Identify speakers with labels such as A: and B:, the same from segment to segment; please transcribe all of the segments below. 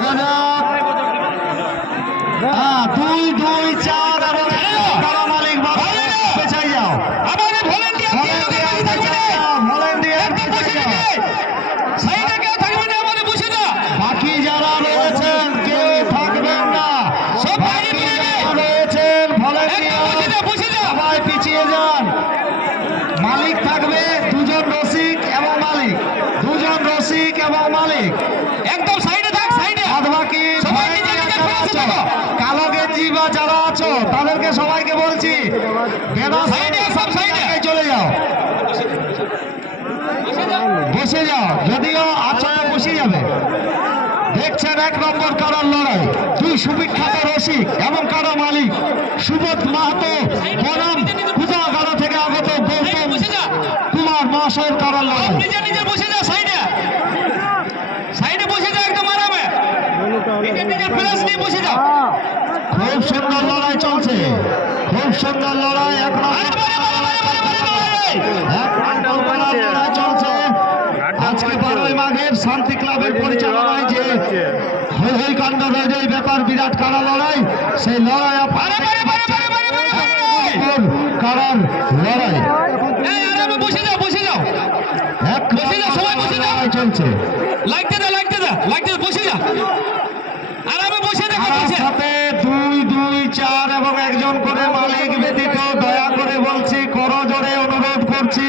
A: দেখা যাক চলে যাও। বসে যাও যদিও আছো তো বসে যাবে। দেখছেন এক নম্বর কারার লড়াই। দুই সুবিখ্যাত রসিক এবং কারা মালিক। সুবোধ মাহাতো বনাম পূজাগাড়া থেকে আগত গৌতম কুমার মহাশয়ের কারার লড়াই।
B: নিজে নিজে বসে যা সাইডে। সাইডে বসে যা একদম আরামে। নিজে নিজে প্লেস নিয়ে বসে যা।
A: খুব সুন্দর লড়াই চলছে খুব সুন্দর লড়াই এক
B: আরে বারে বারে বারে বারে বারে বারে
A: নম্বর করার লড়াই চলছে আজকে বারোই মাঘের শান্তি ক্লাবের পরিচালনায় যে হই হই কাণ্ড রয়েছে এই ব্যাপার বিরাট কারা লড়াই সেই লড়াই কারার লড়াই
B: বসে যাও বসে যাও
A: এক
B: বসে যাও, সবাই বসে যাও।
A: চলছে
B: লাগতে দা বসে যা আরামে বসে দেখো
A: তার
B: বসে
A: সাথে দুই দুই চার এবং একজন করে মালিক ব্যতীত দয়া করে বলছি অনুরোধ করছি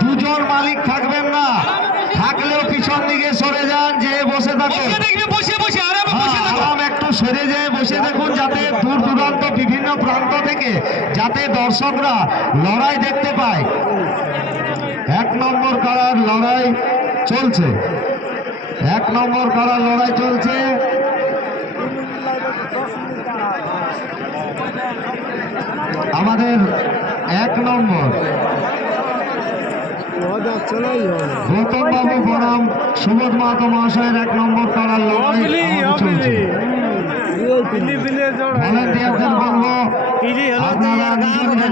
A: দুজন মালিক থাকবেন না। থাকলেও পিছন দিকে সরে যান যে বসে থাকুন।
B: বসে বসে
A: হ্যাঁ, আরাম একটু সরে যেয়ে বসে দেখুন যাতে দূর দূরান্ত বিভিন্ন প্রান্ত থেকে যাতে দর্শকরা লড়াই দেখতে পায়। এক নম্বর কারার লড়াই চলছে। এক নম্বর কারার লড়াই চলছে। আমাদের এক নম্বর। গৌতম বাবু বনাম সুবোধ মাহাতো মহাশয়ের এক নম্বর কারার লড়াই চলছে। আপনারা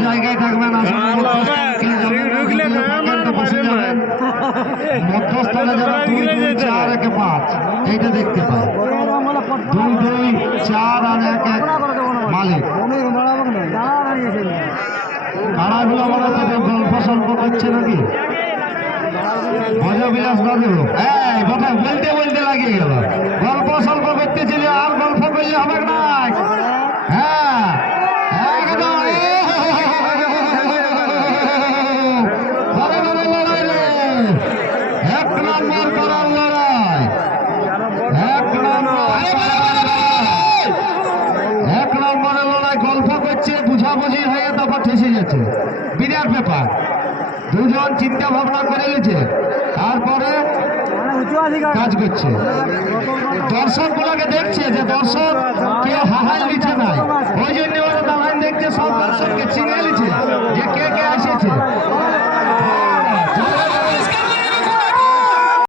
A: জায়গায় থাকবেন বসে যাবেন। মধ্যস্থলে যারা দুই দুই চার একে পাঁচ এইটা দেখতে পাই দুই দুই চার আর এক এক মালিক। গল্প সল্প করছে নাকি? ভজবিলাস দেব হ্যাঁ কথা বলতে বলতে লাগিয়ে গেল। গল্প সল্প দুজন চিন্তা ভাবনা করে নিয়েছে তারপরে কাজ করছে। দর্শক গুলোকে দেখছে যে দর্শক কেউ হাহাই